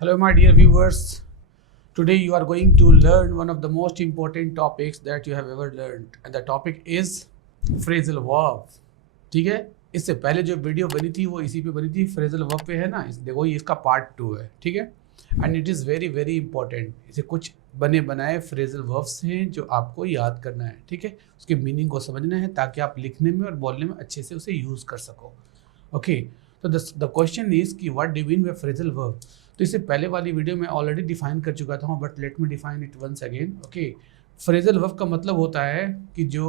Hello, my dear viewers. Today you are going to learn one of the most important topics that you have ever learned, and the topic is phrasal verb. ठीक है, इससे पहले जो video बनी थी वो इसी पे बनी थी, फ्रेजल वर्ब पे है ना। देखो ये इसका पार्ट 2 है, ठीक है। And it is very very important. इसे कुछ बने बनाए फ्रेजल वर्ब्स हैं जो आपको याद करना है, ठीक है। उसके मीनिंग को समझना है ताकि आप लिखने में और बोलने में अच्छे से उसे यूज़ कर सको। ओके, तो द क्वेश्चन इज कि what do mean by phrasal verb. तो इससे पहले वाली वीडियो में ऑलरेडी डिफाइन कर चुका था, but let me define it once again. Okay, phrasal verb का मतलब होता है कि जो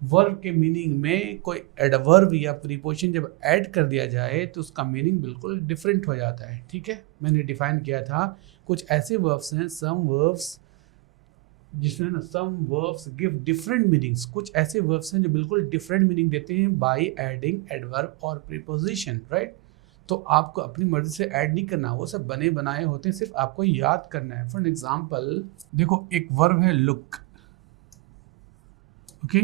वर्ब के मीनिंग में कोई एडवर्ब या प्रीपोजिशन जब ऐड कर दिया जाए तो उसका मीनिंग बिल्कुल डिफरेंट हो जाता है, ठीक है। मैंने डिफाइन किया था कुछ ऐसे वर्ब्स हैं, सम वर्ब्स जिसमें ना some verbs give different meanings. कुछ ऐसे वर्ब्स हैं जो बिल्कुल डिफरेंट मीनिंग देते हैं बाय एडिंग एडवर्ब और प्रीपोजिशन, राइट। तो आपको अपनी मर्जी से ऐड नहीं करना, वो सब बने बनाए होते हैं, सिर्फ आपको याद करना है। फॉर एग्जाम्पल देखो, एक वर्ब है लुक, ओके।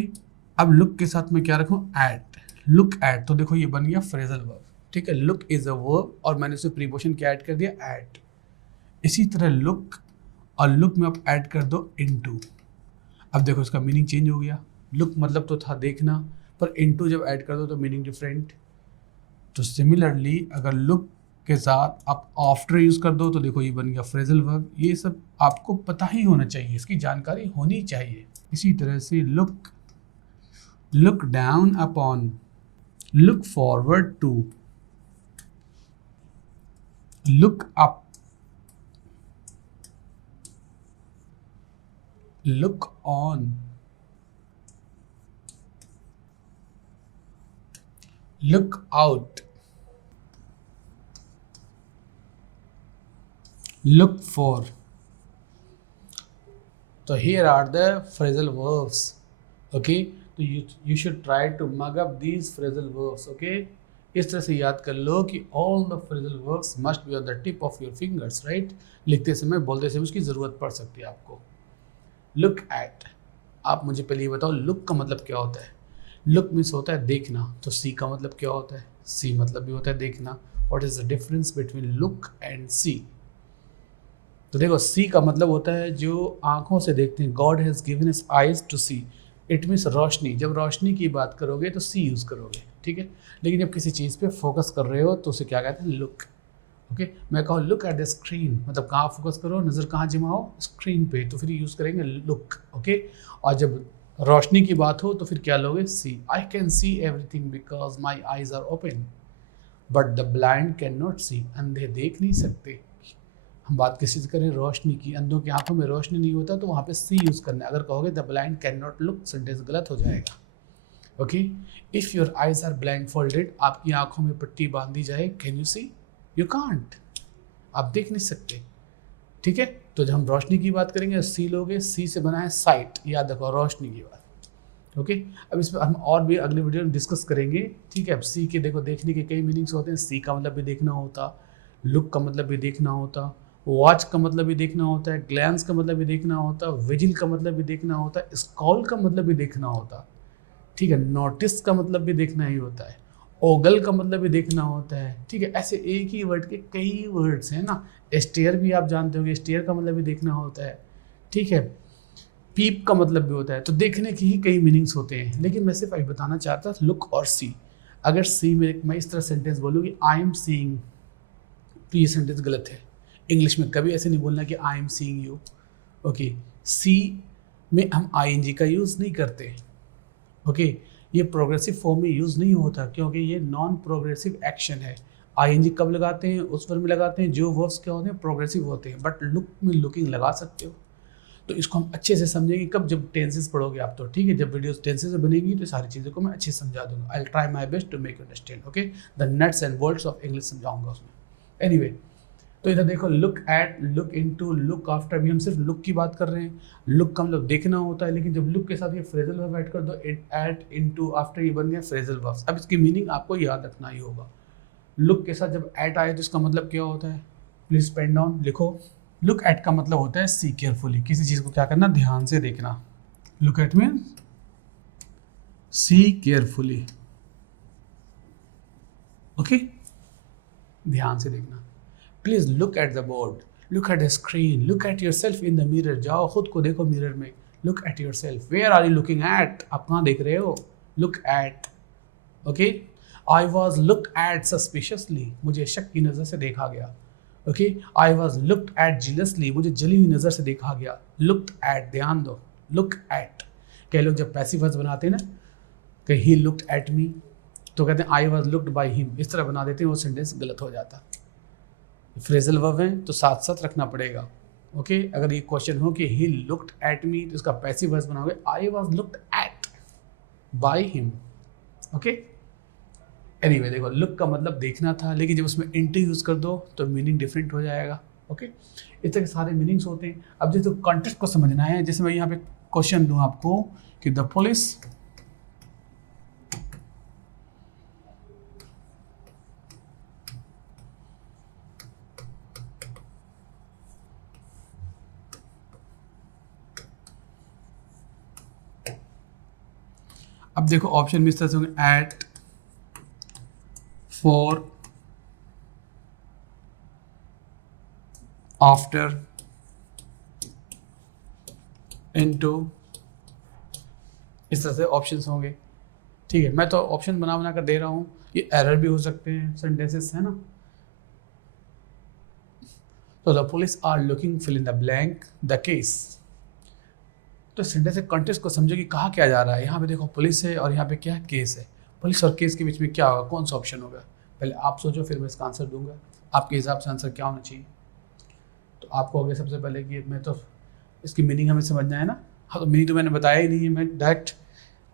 अब लुक के साथ मैं क्या रखूं, एट, लुक एट। तो देखो ये बन गया फ्रेजल वर्ब, ठीक है। लुक इज अ वर्ब और मैंने उसे प्रीपोजिशन क्या ऐड कर दिया, एट। इसी तरह लुक और लुक में आप ऐड कर दो इनटू। अब देखो इसका मीनिंग चेंज हो गया। लुक मतलब तो था देखना, पर इनटू जब ऐड कर दो तो मीनिंग डिफरेंट। तो सिमिलरली अगर लुक के साथ आप आफ्टर यूज कर दो तो देखो ये बन गया फ्रेजल वर्ब। ये सब आपको पता ही होना चाहिए, इसकी जानकारी होनी चाहिए। इसी तरह से look, look down upon, look forward to, look up, look on, look out, look for. So here are the phrasal verbs, okay। तो you should try to mug up these phrasal verbs, okay। इस तरह से याद कर लो कि all the phrasal verbs must be on the tip of your fingers, right। लिखते समय बोलते समय उसकी ज़रूरत पड़ सकती है आपको। look at, आप मुझे पहले ये बताओ look का मतलब क्या होता है। लुक मीन्स होता है देखना, तो सी का मतलब क्या होता है, सी मतलब भी होता है देखना। What is the difference between look and see. तो देखो सी का मतलब होता है जो आंखों से देखते हैं, God has given us eyes to see. It means रोशनी, जब रोशनी की बात करोगे तो सी यूज़ करोगे, ठीक है। लेकिन जब किसी चीज़ पे फोकस कर रहे हो तो उसे क्या कहते हैं, लुक, ओके। मैं कहूँ लुक एट द स्क्रीन, मतलब कहाँ फोकस करो, नज़र कहाँ जमाओ, स्क्रीन पे, तो फिर यूज़ करेंगे लुक, ओके। और जब रोशनी की बात हो तो फिर क्या लोगे, see. I can see everything because my eyes are open, but the blind can not see, अंधे देख नहीं सकते। हम बात किस चीज़ करें, रोशनी की। अंधों की आंखों में रोशनी नहीं होता तो वहाँ पे सी यूज़ करना है। अगर कहोगे the blind can not look, sentence गलत हो जाएगा, okay. If your eyes are blindfolded, आपकी आंखों में पट्टी बांधी जाए, can you see, you can't, आप देख नहीं सकते, ठीक है। तो जब हम रोशनी की बात करेंगे सी लोगे, सी से बना है साइट, याद रखो रोशनी की बात, ओके। अब इस पर हम और भी अगले वीडियो में डिस्कस करेंगे, ठीक है। अब सी के देखो देखने के कई मीनिंग्स होते हैं। सी का मतलब भी देखना होता, लुक का मतलब भी देखना होता, वॉच का मतलब भी देखना होता है, ग्लैंस का मतलब भी देखना होता, विजिल का मतलब भी देखना होता, स्कॉल का मतलब भी देखना होता, ठीक है। नोटिस का मतलब भी देखना ही होता है, ओगल का मतलब भी देखना होता है, ठीक है। ऐसे एक ही वर्ड के कई वर्ड्स हैं ना। स्टेयर भी आप जानते होंगे, स्टेयर का मतलब भी देखना होता है, ठीक है। पीप का मतलब भी होता है। तो देखने की ही कई मीनिंग्स होते हैं, लेकिन मैं सिर्फ अभी बताना चाहता था लुक और सी। अगर सी में मैं इस तरह सेंटेंस बोलूँगी आई एम सीइंग, तो ये सेंटेंस गलत है। इंग्लिश में कभी ऐसे नहीं बोलना कि I am seeing you, okay. See में हम आईएनजी का यूज़ नहीं करते, ओके। ये प्रोग्रेसिव फॉर्म में यूज़ नहीं होता क्योंकि ये नॉन प्रोग्रेसिव एक्शन है। आईएनजी कब लगाते हैं, उस वर्ब में लगाते हैं जो वर्ब्स क्या होते हैं, प्रोग्रेसिव होते हैं। बट लुक में लुकिंग लगा सकते हो। तो इसको हम अच्छे से समझेंगे कब, जब टेंसेस पढ़ोगे आप, तो ठीक है। जब वीडियोस टेंसेस से बनेगी तो सारी चीज़ों को मैं अच्छे से समझा दूंगा। I try my best to make you understand, okay. The nuts and bolts of English समझाऊंगा उसमें। एनीवे, तो इधर देखो look at, look into, look after. अभी हम सिर्फ लुक की बात कर रहे हैं। लुक का मतलब देखना होता है, लेकिन जब लुक के साथ ये फ्रेजल वर्ब ऐड कर दो, इट, एट, इनटू, आफ्टर, ये बन गया फ्रेजल वर्ब। अब इसकी मीनिंग आपको याद रखना ही होगा। लुक के साथ जब एट आए तो इसका मतलब क्या होता है, प्लीज पेन डाउन लिखो। लुक एट का मतलब होता है सी केयरफुली, किसी चीज़ को क्या करना, ध्यान से देखना। Look at means see carefully, okay, ध्यान से देखना। Please look at the board, look at the screen, look at yourself in the mirror, जाओ खुद को देखो मिरर में, look at yourself, where are you looking at, आप कहाँ देख रहे हो, look at, okay. I was looked at suspiciously, मुझे शक की नज़र से देखा गया, okay. I was looked at जीलसली, मुझे जली हुई नज़र से देखा गया, लुकड एट, ध्यान दो, लुक एट। कई लोग जब पैसिव वॉइस बनाते हैं ना कि ही लुकड एट मी, तो कहते हैं आई वॉज लुकड बाई हिम, इस तरह बना देते हैं, वो सेंटेंस गलत हो जाता। फ्रेजल वर्ब है तो साथ साथ रखना पड़ेगा, ओके। अगर ये क्वेश्चन हो कि ही लुकड एट मी, तो इसका पैसिव वॉइस बनाओगे आई was looked eight by him, okay. Anyway देखो, लुक का मतलब देखना था, लेकिन जब उसमें इंटू यूज़ कर दो तो मीनिंग डिफरेंट हो जाएगा, ओके। इस तरह के सारे मीनिंग्स होते हैं। अब जैसे कॉन्टेक्स्ट को समझना है, जैसे मैं यहाँ पे क्वेश्चन दूँ आपको कि द पुलिस अब देखो ऑप्शन में इस तरह से होंगे, एट, फॉर, आफ्टर, इनटू, इस तरह से ऑप्शंस होंगे, ठीक है। मैं तो ऑप्शन बना कर दे रहा हूँ, ये एरर भी हो सकते हैं सेंटेंसेस, है ना। तो the police are looking fill in the blank the case, तो सेंटेंस के कंटेक्स्ट को समझो कि कहा क्या जा रहा है। यहाँ पे देखो पुलिस है और यहाँ पे क्या है, केस है। पुलिस और केस के बीच में क्या होगा, कौन सा ऑप्शन होगा, पहले आप सोचो, फिर मैं इसका आंसर दूंगा। आपके हिसाब से आंसर क्या होना चाहिए। तो आपको हो गया सबसे पहले कि मैं तो इसकी मीनिंग हमें समझना है ना। हाँ, तो मीनिंग तो मैंने बताया ही नहीं है, मैं डायरेक्ट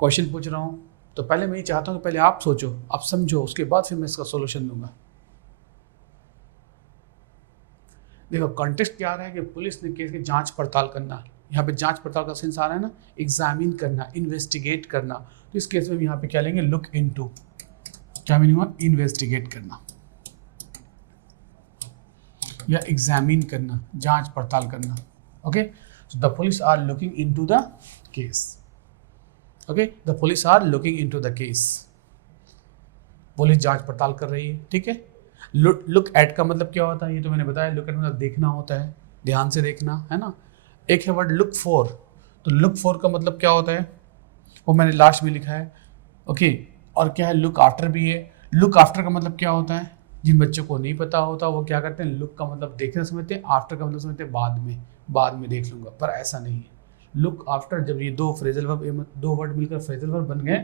क्वेश्चन पूछ रहा हूँ। तो पहले मैं ये चाहता हूँ कि पहले आप सोचो, आप समझो, उसके बाद फिर मैं इसका सोल्यूशन दूंगा। देखो कॉन्टेक्स्ट क्या आ रहा है कि पुलिस ने केस की जांच पड़ताल करना, यहाँ पे जांच पड़ताल का सेंस आ रहा है ना, एग्जामिन करना, इन्वेस्टिगेट करना। तो इस केस में यहाँ पे क्या लेंगे, लुक इनटू, क्या मीनिंग हुआ, इन्वेस्टिगेट करना या एग्जामिन करना, जांच पड़ताल करना, okay. So the police are looking into the case, okay. The police are looking into the case, police जांच पड़ताल कर रही है, ठीक है। लुक एट का मतलब क्या होता है, ये तो मैंने बताया, लुक एट मतलब देखना होता है, ध्यान से देखना, है ना। एक है वर्ड लुक फॉर, तो लुक फॉर का मतलब क्या होता है, वो मैंने लास्ट में लिखा है, ओके। और क्या है, लुक आफ्टर भी है। लुक आफ्टर का मतलब क्या होता है, जिन बच्चों को नहीं पता होता वो क्या करते हैं, लुक का मतलब देखना समझते हैं, आफ्टर का मतलब समझते हैं बाद में देख लूंगा, पर ऐसा नहीं है। लुक आफ्टर, जब ये दो फ्रेजल वर्ब, दो वर्ड मिलकर फ्रेजल वर्ब बन गए,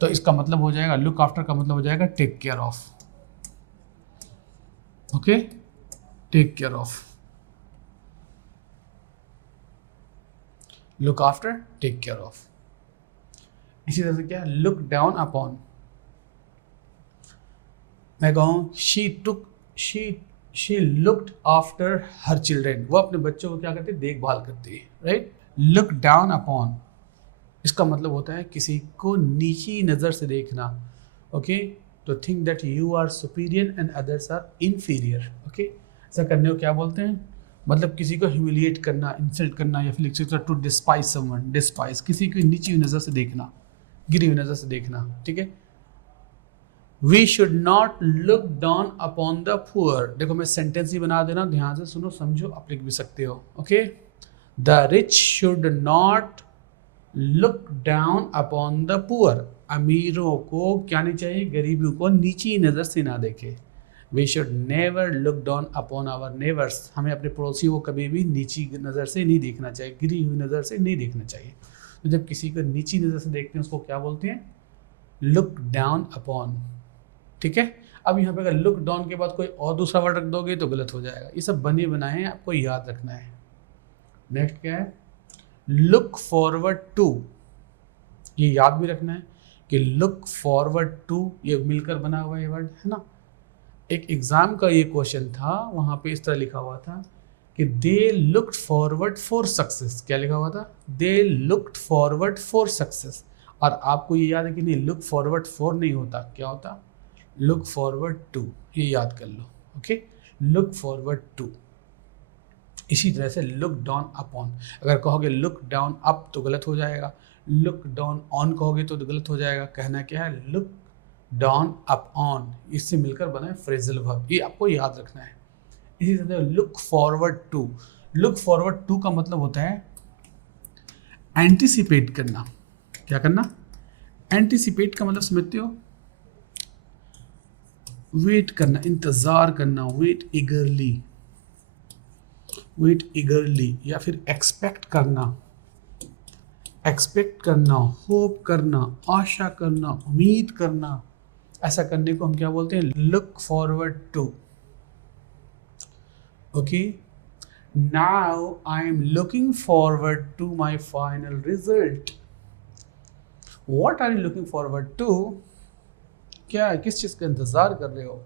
तो इसका मतलब हो जाएगा, लुक आफ्टर का मतलब हो जाएगा take care of, okay, take care of. Look after, take care of. इसी तरह से क्या है, लुक डाउन अपॉन, मैं कहूँ she looked after her children, वो अपने बच्चों को क्या करती है, देखभाल करती है, राइट। लुक डाउन अपॉन, इसका मतलब होता है किसी को नीची नज़र से देखना, ओके। तो think that you are superior and others are inferior, okay. ऐसा करने को क्या बोलते हैं, मतलब किसी को ह्यूमिलिएट करना, इंसल्ट करना, या फिर टू डिस्पाइज समवन, डिस्पाइज, किसी को नीची हुई नज़र से देखना, गिरी हुई नज़र से देखना, ठीक है। We should not look down upon the poor, देखो मैं सेंटेंस ही बना देना, ध्यान से सुनो, समझो, आप लिख भी सकते हो, okay. The rich should not look down upon the poor, अमीरों को क्या नहीं चाहिए, गरीबों को नीची नज़र से ना देखे। We should never look down upon our neighbours, हमें अपने पड़ोसियों को कभी भी नीची नज़र से नहीं देखना चाहिए, गिरी हुई नज़र से नहीं देखना चाहिए। तो जब किसी को नीची नज़र से देखते हैं उसको क्या बोलते हैं, लुक डाउन अपॉन, ठीक है। अब यहाँ पे अगर लुक डाउन के बाद कोई और दूसरा वर्ड रख दोगे तो गलत हो जाएगा। ये सब बने बनाए हैं, आपको याद रखना है। नेक्स्ट क्या है, लुक फॉरवर्ड टू, ये याद भी रखना है कि लुक फॉरवर्ड टू ये मिलकर बना हुआ ये वर्ड है ना। एक एग्जाम का ये क्वेश्चन था, वहाँ पे इस तरह लिखा हुआ था कि दे लुक्ड फॉरवर्ड फॉर सक्सेस, क्या लिखा हुआ था, दे लुक्ड फॉरवर्ड फॉर सक्सेस। और आपको ये याद है कि नहीं, लुक फॉरवर्ड फॉर नहीं होता, क्या होता, लुक फॉरवर्ड टू, ये याद कर लो, ओके। Look forward to. इसी तरह से लुक डाउन अपॉन, अगर कहोगे लुक डाउन अप तो गलत हो जाएगा, लुक डाउन ऑन कहोगे तो गलत हो जाएगा। कहना क्या है, लुक डाउन अप ऑन, इससे मिलकर बना है फ्रेजल वर्ब, ये आपको याद रखना है। इसी तरह look forward to, look forward to का मतलब होता है एंटिसिपेट करना। क्या करना? एंटिसिपेट का मतलब समझते हो? वेट करना, इंतजार करना, वेट ईगरली, या फिर एक्सपेक्ट करना, होप करना, आशा करना, उम्मीद करना, ऐसा करने को हम क्या बोलते हैं? Look forward to. Okay, now I am looking forward to my final result. What are you looking forward to? क्या, किस चीज का इंतजार कर रहे हो?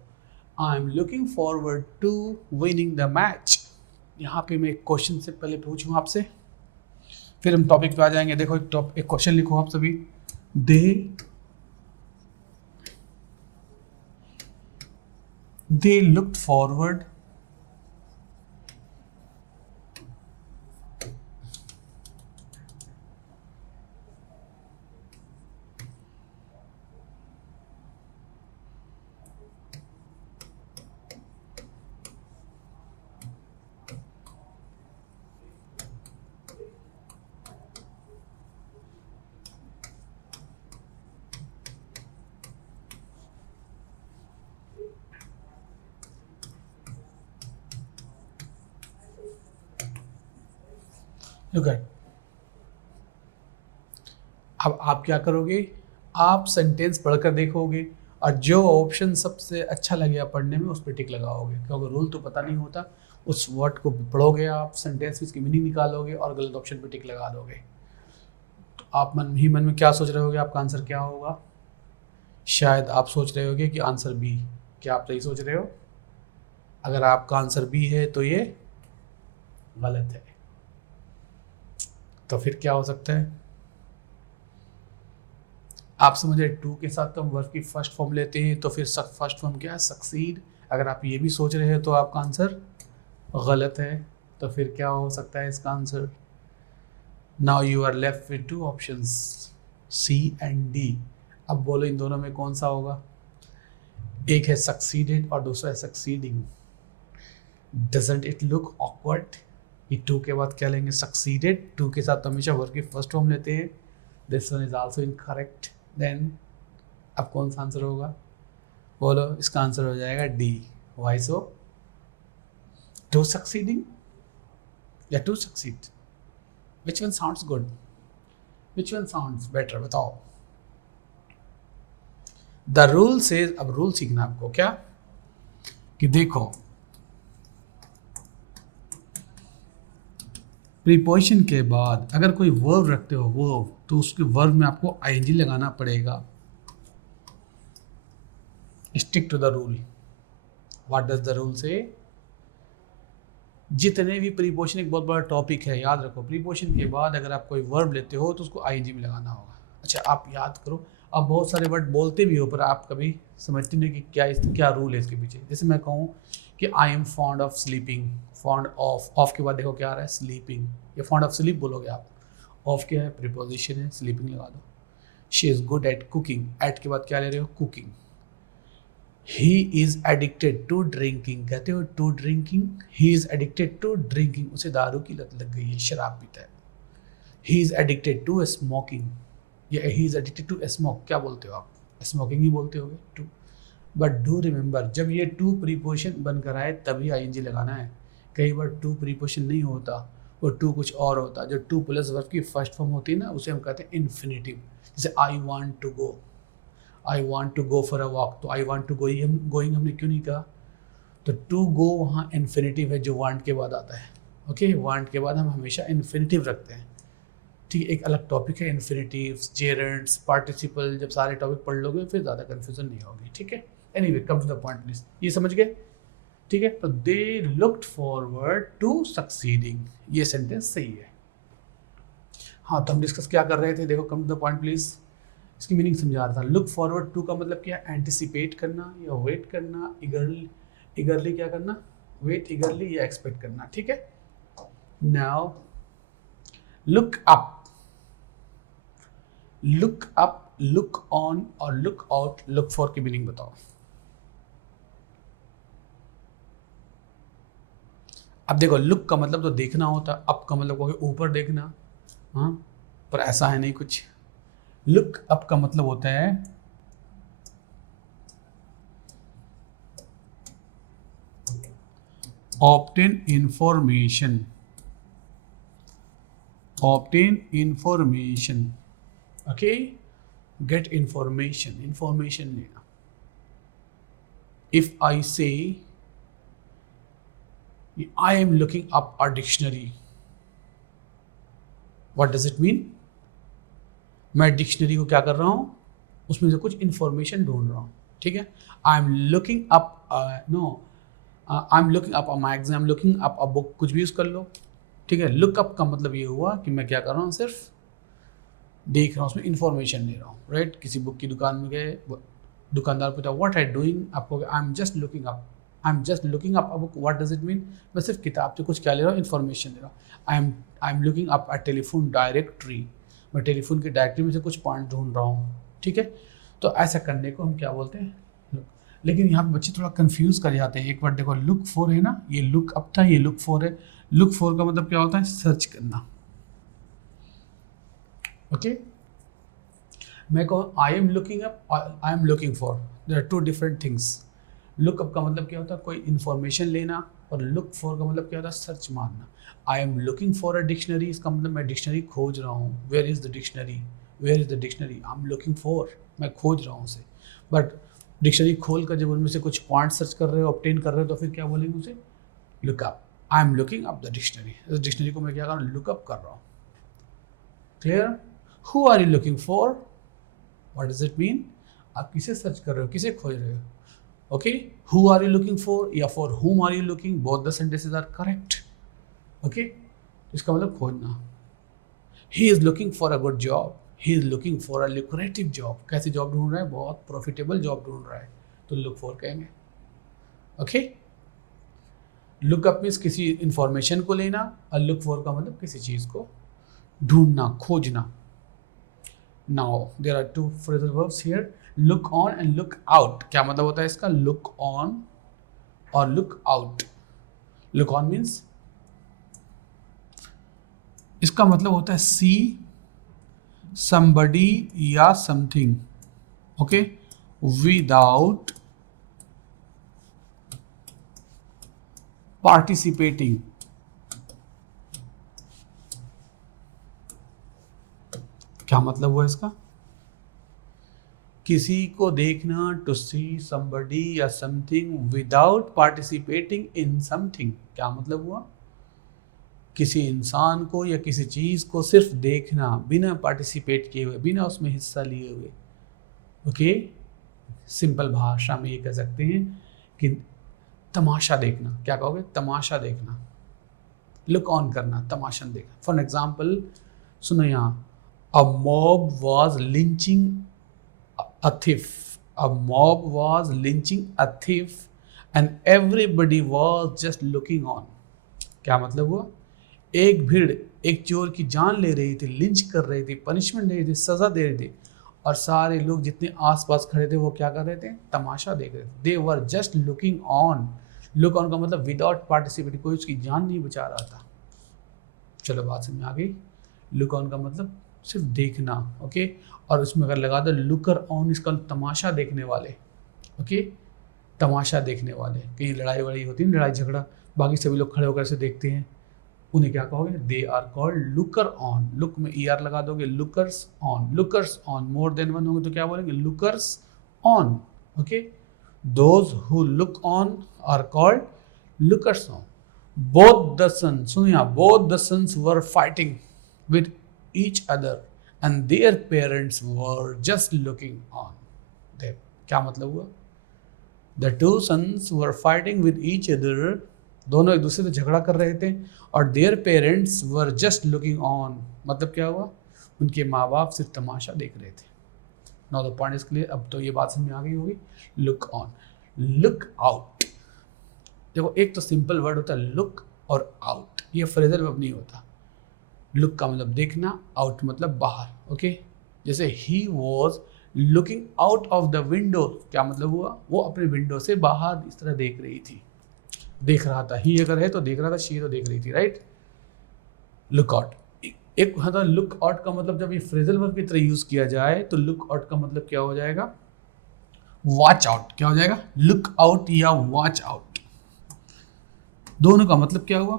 I am looking forward to winning the match. यहाँ पे मैं एक क्वेश्चन से पहले पूछूँ आपसे, फिर हम टॉपिक पे आ जाएंगे। देखो एक क्वेश्चन लिखो आप सभी। दे लुक्ड फॉरवर्ड लुक एट। अब आप क्या करोगे? आप सेंटेंस पढ़कर देखोगे और जो ऑप्शन सबसे अच्छा लगेगा पढ़ने में उस पर टिक लगाओगे, क्योंकि रूल तो पता नहीं होता। उस वर्ड को पढ़ोगे, आप सेंटेंस की उसकी मीनिंग निकालोगे और गलत ऑप्शन पे टिक लगा दोगे। तो आप मन में क्या सोच रहे होगे? आपका आंसर क्या होगा? शायद आप सोच रहे होगे कि आंसर बी। क्या आप सही सोच रहे हो? अगर आपका आंसर बी है तो ये गलत है। तो फिर क्या हो सकता है? आप समझे, टू के साथ तो हम वर्ब की फर्स्ट फॉर्म लेते हैं, तो फिर फर्स्ट फॉर्म क्या है? सक्सीड। अगर आप ये भी सोच रहे हैं तो आपका आंसर गलत है। तो फिर क्या हो सकता है इसका answer? Now you are left with two options, C and D. अब बोलो इन दोनों में कौन सा होगा? एक है सक्सीडेड और दूसरा है succeeding. Doesn't it look awkward? ये टू के बाद क्या लेंगे? सक्सीडेड। टू के साथ तो हमेशा वर्ब की फर्स्ट फॉर्म लेते हैं। This one is also incorrect. Then अब कौन सा आंसर होगा? बोलो, इसका आंसर हो जाएगा D. Why so? To succeeding या to succeed? Which one sounds good? Which one sounds better? बताओ। द रूल से, अब रूल सीखना आपको क्या, कि देखो प्रीपोजिशन के बाद अगर कोई वर्ब रखते हो वर्ब, तो उसके वर्ब में आपको आईएनजी लगाना पड़ेगा। Stick to the rule. What does the rule say? जितने भी प्रीपोजिशन, एक बहुत बड़ा टॉपिक है, याद रखो। प्रीपोजिशन के बाद अगर आप कोई वर्ब लेते हो तो उसको आईएनजी में लगाना होगा। अच्छा, आप याद करो, आप बहुत सारे वर्ड बोलते भी हो पर आप कभी समझते नहीं कि क्या रूल है इसके पीछे। जैसे मैं कहूँ कि I am fond of sleeping, fond of के बाद देखो क्या आ रहा है? स्लीपिंग। ये फॉन्ड ऑफ स्लीप बोलोगे आप। ऑफ क्या है? प्रीपोजिशन है, स्लीपिंग लगा दो। She is good at cooking, at के बाद क्या ले रहे हो? Cooking. He is addicted to drinking, कहते हो to drinking. He is addicted to drinking, उसे दारू की लत लग गई है, शराब पीता है। He is addicted to smoking, या he is addicted to smoke, क्या बोलते हो आप? स्मोकिंग ही बोलते होगे टू। बट डू रिमेंबर, जब ये टू प्रीपोजिशन बनकर आए तभी आईएनजी लगाना है। कई बार टू प्रीपोजिशन नहीं होता, वो टू कुछ और होता। जो टू प्लस वर्ब की फर्स्ट फॉर्म होती है ना, उसे हम कहते हैं इन्फिनिटिव। जैसे I want to go, I want to go for a walk, तो आई वांट टू गोइंग हमने क्यों नहीं कहा? तो टू गो वहाँ इन्फिनिटिव है जो वांट के बाद आता है। ओके, वांट के बाद हम हमेशा इन्फिनिटिव रखते हैं। ठीक है, एक अलग टॉपिक है इन्फिनिटिव्स, जेरेंट्स, पार्टिसिपल। जब सारे टॉपिक पढ़ लोगे फिर ज़्यादा कन्फ्यूजन नहीं होगी। ठीक है, anyway come to the point please. ये समझ गए? ठीक है, तो they looked forward to succeeding, ये सेंटेंस सही है। हाँ, तो हम डिस्कस क्या कर रहे थे? देखो, come to the point please, इसकी मीनिंग समझा रहा था। लुक फॉरवर्ड टू का मतलब क्या? एंटिसिपेट करना या वेट करना। इगरली क्या करना? वेट इगरली या एक्सपेक्ट करना। ठीक है, now look up, look up, look on और लुक आउट, लुक फॉर की मीनिंग बताओ। अब देखो लुक का मतलब तो देखना होता, अप का मतलब होगा ऊपर देखना, हाँ, पर ऐसा है नहीं कुछ। लुक अप का मतलब होता है obtain information, obtain information, okay, get information, information लेना। if I say I am looking up a dictionary, what does it mean? मैं डिक्शनरी को क्या कर रहा हूँ, उसमें से कुछ इंफॉर्मेशन ढूंढ रहा हूँ, ठीक है। I am looking up, no, I am looking up a magazine, I am looking up a book, कुछ भी यूज़ कर लो, ठीक है। लुक अप का मतलब ये हुआ कि मैं क्या कर रहा हूँ, सिर्फ देख रहा हूँ, उसमें इंफॉर्मेशन ले रहा हूँ, राइट। किसी बुक की दुकान में गए, दुकानदार पूछा व्हाट आर डूइंग, आपको I am just looking up, I am just looking up a book, what does it mean, मैं सिर्फ किताब से कुछ क्या ले रहा हूँ, इन्फॉर्मेशन ले रहा हूँ। I am looking up a telephone directory, मैं टेलीफोन की डायरेक्टरी में से कुछ पॉइंट ढूंढ रहा हूँ, ठीक है। तो ऐसा करने को हम क्या बोलते हैं, लुक। लेकिन यहाँ पे बच्चे थोड़ा कंफ्यूज कर जाते हैं। एक बार देखो लुक फॉर है ना, ये लुक अप था, ये लुक फॉर है। लुक फॉर का मतलब क्या होता है, सर्च करना, ओके। मैं कहूँ I am looking up, I am looking for, there are two different things. Look up का मतलब क्या होता है, कोई इन्फॉर्मेशन लेना, और लुक फॉर का मतलब क्या होता है, सर्च मारना। I am looking for a dictionary, इसका मतलब मैं डिक्शनरी खोज रहा हूँ। Where is the dictionary, where is the dictionary, I am looking for, मैं खोज रहा हूँ उसे। बट डिक्शनरी खोल कर जब उनमें से कुछ पॉइंट सर्च कर रहे हो, ऑब्टेन कर रहे हो, तो फिर क्या बोलेंगे उसे, look up. I am looking up the dictionary, इस डिक्शनरी को मैं क्या कर रहा हूँ, लुकअप कर रहा हूँ। Clear. Who are you looking for, what does it mean, आप किसे सर्च कर रहे हो, किसे खोज रहे हो, okay. Who are you looking for या for whom are you looking, both the sentences are correct, okay. इसका मतलब खोजना। He is looking for a good job, he is looking for a lucrative job, कैसी job ढूंढ रहा है, बहुत profitable job ढूंढ रहा है, तो लुक फॉर कहेंगे, ओके। लुकअप मीन्स किसी इंफॉर्मेशन को लेना, और लुक फॉर का मतलब किसी चीज़ को ढूंढना, खोजना। Now there are two phrasal verbs here, look on and look out. क्या मतलब होता है इसका, लुक ऑन और look out. Look on means, इसका मतलब होता है सी somebody या समथिंग, ओके, विदाउट पार्टिसिपेटिंग। क्या मतलब हुआ इसका, किसी को देखना, टू सी somebody या something without participating in something. क्या मतलब हुआ, किसी इंसान को या किसी चीज़ को सिर्फ देखना, बिना पार्टिसिपेट किए हुए, बिना उसमें हिस्सा लिए हुए, ओके। सिंपल भाषा में ये कह सकते हैं कि तमाशा देखना। क्या कहोगे, तमाशा देखना, लुक ऑन करना, तमाशा देखना। फॉर एग्जाम्पल सुनो यहाँ, a mob was lynching a thief, a mob was lynching a thief and everybody was just looking on. क्या मतलब हुआ, एक भीड़ एक चोर की जान ले रही थी, लिंच कर रही थी, पनिशमेंट दे रही थी, सजा दे रही थी, और सारे लोग जितने आसपास खड़े थे वो क्या कर रहे थे, तमाशा देख रहे थे। They were just looking on. Look on का मतलब विदाउट पार्टिसिपेट, कोई उसकी जान नहीं बचा रहा था। चलो बात समझ आ गई। लुक ऑन का मतलब सिर्फ देखना, ओके। और उसमें अगर लगा दो लुकर ऑन, इसका तमाशा देखने वाले, ओके, तमाशा देखने वाले। कहीं लड़ाई वड़ाई होती है, लड़ाई झगड़ा, बाकी सभी लोग खड़े होकर से देखते हैं, उन्हें क्या कहोगे, they are called looker on. Look में ई आर लगा दोगे, lookers on, lookers on. More than one होंगे तो क्या बोलेंगे, lookers on, okay. Those who look on are called lookers on. Both the son, सुनो यहाँ, both the sons were fighting with each other and their parents were just looking on. देख क्या मतलब हुआ, the two sons were fighting with each other, दोनों एक दूसरे से झगड़ा कर रहे थे, और there parents were just looking on, मतलब क्या हुआ, उनके माँ बाप सिर्फ तमाशा देख रहे थे। Now the point is clear, अब तो ये बात समझ में आ गई होगी। Look on, look out. देखो एक तो सिंपल वर्ड होता है लुक और आउट, ये फ्रेजल वर्ब नहीं होता। लुक का मतलब देखना, आउट मतलब बाहर, ओके। जैसे he was looking out of the window, क्या मतलब हुआ, वो अपने विंडो से बाहर इस तरह देख रही थी, देख रहा था, ही अगर है तो देख रहा था, शी तो देख रही थी, राइट। लुक आउट, एक होता लुक आउट का मतलब जब ये फ्रेजल वर्ब की तरह यूज किया जाए तो लुक आउट का मतलब क्या हो जाएगा, वॉच आउट। क्या हो जाएगा, लुक आउट या वॉच आउट, दोनों का मतलब क्या हुआ,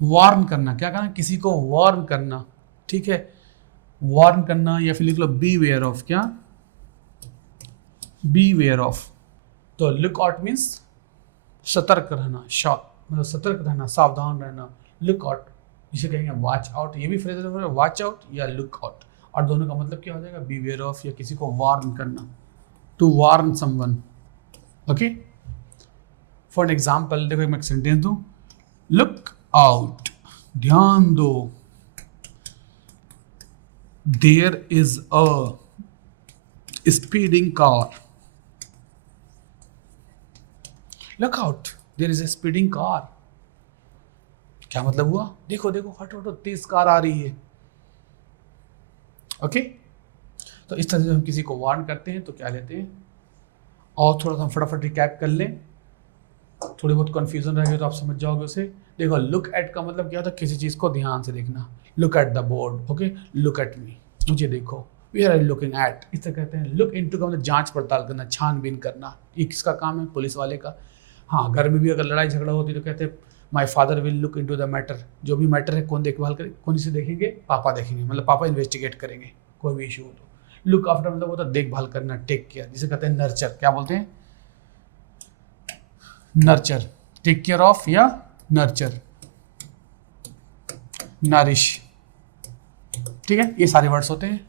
वार्न करना। क्या करना, किसी को वार्न करना, ठीक है, वार्न करना, या फिर लिख लो बी वेयर ऑफ। क्या, बी वेयर ऑफ। तो लुक आउट मीन्स सतर्क रहना, मतलब सतर्क रहना, सावधान रहना। लुक आउट जिसे कहेंगे वॉच आउट, ये भी फ्रेजल वर्ब है, वॉच आउट या लुक आउट, और दोनों का मतलब क्या हो जाएगा, बी वेयर ऑफ या किसी को वार्न करना, to warn someone. Okay, for example देखो मैं एक सेंटेंस दूं, लुक आउट, ध्यान दो, there is a speeding car. Look out, there is a speeding car. क्या मतलब हुआ, देखो देखो, हटो हटो, तेज कार आ रही है। ओके, तो इस तरह से हम किसी को वार्न करते हैं तो क्या लेते हैं, और थोड़ा सा हम फटाफट रिकैप कर लें, थोड़ी बहुत कंफ्यूजन रहेगी तो आप समझ जाओगे उसे। देखो लुक एट का मतलब क्या होता है, किसी चीज को ध्यान से देखना, look at the board, okay, look at me, मुझे देखो, वी आर लुकिंग एट, इस तरह कहते हैं। लुक इनटू का मतलब जांच पड़ताल करना, छानबीन करना, ये किसका काम है, पुलिस वाले का। हाँ, घर में भी अगर लड़ाई झगड़ा होती है तो कहते हैं my father will look into the matter, जो भी मैटर है कौन देखभाल करे, कौन से देखेंगे, पापा देखेंगे, मतलब पापा इन्वेस्टिगेट करेंगे कोई भी इशू हो तो। लुक आफ्टर मतलब होता है देखभाल करना, टेक केयर, जिसे कहते हैं नर्चर। क्या बोलते हैं, नर्चर, टेक केयर ऑफ या नर्चर, नरिश, ठीक है, ये सारे वर्ड्स होते हैं।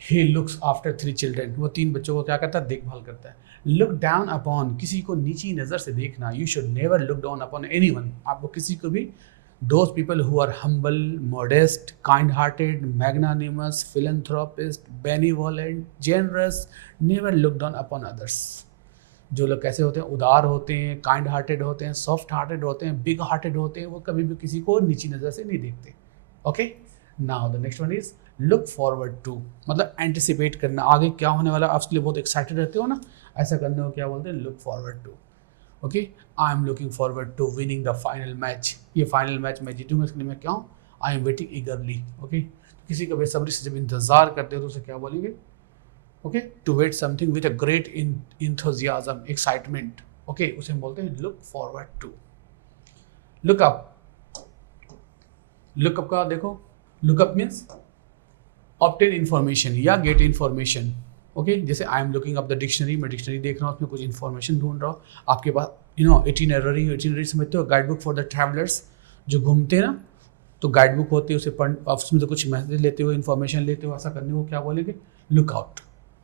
He looks after 3 children, वो 3 बच्चों को क्या करता है, देखभाल करता है। लुक डाउन अपॉन, किसी को नीची नज़र से देखना, you should never look down upon anyone, आपको किसी को भी, those people who are humble, modest, kind hearted, magnanimous, philanthropist, benevolent, generous, never look down upon others. जो लोग कैसे होते हैं, उदार होते हैं, काइंड हार्टेड होते हैं, सॉफ्ट हार्टेड होते हैं, बिग हार्टेड होते हैं, वो कभी भी किसी को नीची नज़र से नहीं देखते। Okay, now the next one is look forward to, मतलब एंटिसिपेट करना, आगे क्या होने वाला आप उसके लिए बहुत एक्साइटेड रहते हो ना, ऐसा करने को क्या बोलते हैं, look forward to. Okay, I am looking forward to winning the final match, ये फाइनल मैच मैं जीतूंगा, इसके लिए मैं क्या हूँ, I am waiting eagerly. Okay, किसी का बेसब्री से जब इंतजार करते हो तो उसे क्या बोलेंगे, okay, to wait something with a great enthusiasm, excitement, okay, उसे हम बोलते हैं look forward to. Look up, lookup का देखो, लुकअप मीन्स ऑब्टेन इन्फॉर्मेशन या गेट इन्फॉर्मेशन। ओके, जैसे I am looking up the dictionary, मैं डिक्शनरी देख रहा हूँ, उसमें कुछ इन्फॉर्मेशन ढूंढ रहा हूँ। आपके पास इटिनरी समझते हो, guide book for the travellers, जो घूमते हैं ना, तो गाइड बुक होती है, उसे पढ़, उसमें तो कुछ मैसेज लेते हो, इन्फॉर्मेशन लेते हो, ऐसा करने को क्या बोलेंगे, लुक आउट।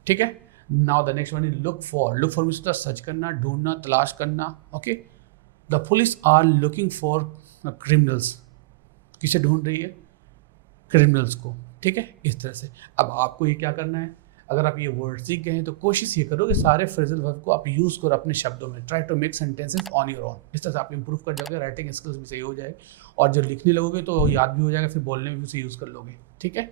ठीक है, now the next one is look for. Look for means search करना, ढूंढना, तलाश करना। Okay, the police are looking for criminals, किसे ढूंढ रही है, क्रिमिनल्स को। ठीक है, इस तरह से। अब आपको ये क्या करना है, अगर आप ये वर्ड सीख गए हैं तो कोशिश ये करो कि सारे फ्रेजल वर्ब को आप यूज़ करो अपने शब्दों में, try to make sentences on your own. इस तरह से आप इंप्रूव कर जाओगे, राइटिंग स्किल्स भी सही हो जाएगी, और जब लिखने लगोगे तो याद भी हो जाएगा, फिर बोलने में भी उसे यूज़ कर लोगे। ठीक है,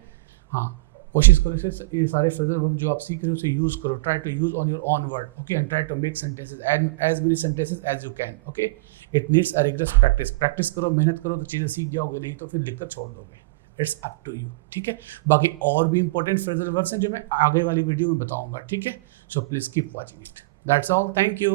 हाँ, कोशिश करो इसे, ये सारे फ्रेजल वर्ब जो आप सीख रहे हो उसे यूज़ करो, try to use on your own word. Okay, and try to make sentences as many sentences as you can. Okay, it needs a rigorous practice. Practice करो, मेहनत करो तो चीज़ें सीख जाओगे, नहीं तो फिर लिख कर छोड़ दोगे। It's up to you. ठीक है, बाकी और भी इंपॉर्टेंट फ्रेजल वर्ब्स हैं जो मैं आगे वाली वीडियो में बताऊंगा। ठीक है, so please keep watching it. That's all, thank you.